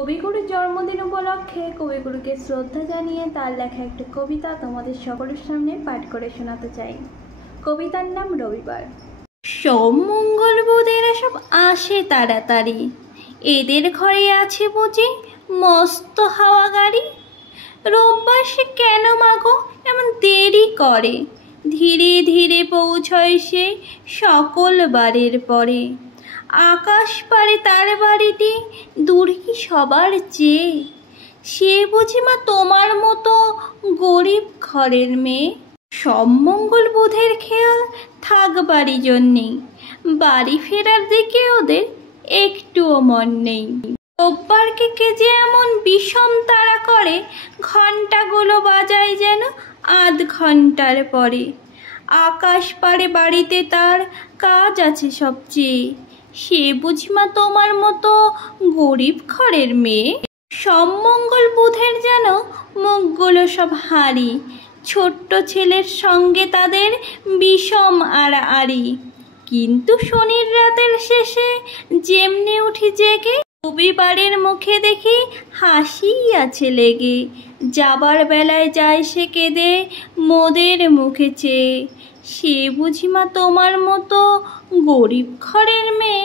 কবিগুরুর জন্মদিন উপলক্ষে কবিগুরুকে শ্রদ্ধা জানিয়ে তার লেখা একটি কবিতা তোমাদের সকলের সামনে পাঠ করে শোনাতে চাই। কবিতার নাম রবিবার। সব মঙ্গল বুধেরা সব আসে তাড়াতাড়ি, এদের ঘরে আছে বুঝি মস্ত হাওয়া গাড়ি। রোববার সে কেন মাগো এমন দেরি করে, ধীরে ধীরে পৌঁছয় সে সকল বারের পরে। আকাশ পারে তার বাড়িটি দূর কি সবার চেয়ে, সে বুঝি মা তোমার মতো গরিব ঘরের মেয়ে। সব মঙ্গল বুধের খেয়াল থাকবারই জন্যেই, বাড়ি ফেরার দিকে ওদের একটুও মন নেই। রোববারকে কে যে এমন বিষম তাড়া করে, ঘণ্টাগুলো বাজায় যেন আধ ঘণ্টার পরে। আকাশ পারে বাড়িতে তার কাজ আছে সবচেয়ে, সে বুঝি মা তোমার মতো গরিব ঘরের মেয়ে। সব মঙ্গল বুধের যেন মুখগুলো সব হাঁড়ি, ছোট্ট ছেলের সঙ্গে তাদের বিষম আড়াআড়ি। কিন্তু শনির রাতের শেষে যেমনি উঠি জেগে, রবিবারের মুখে দেখি হাসি আছে লেগে। যাবার বেলায় যায় সে কেঁদে মোদের মুখে চেয়ে, সে বুঝি মা তোমার মতো গরিব ঘরের মেয়ে।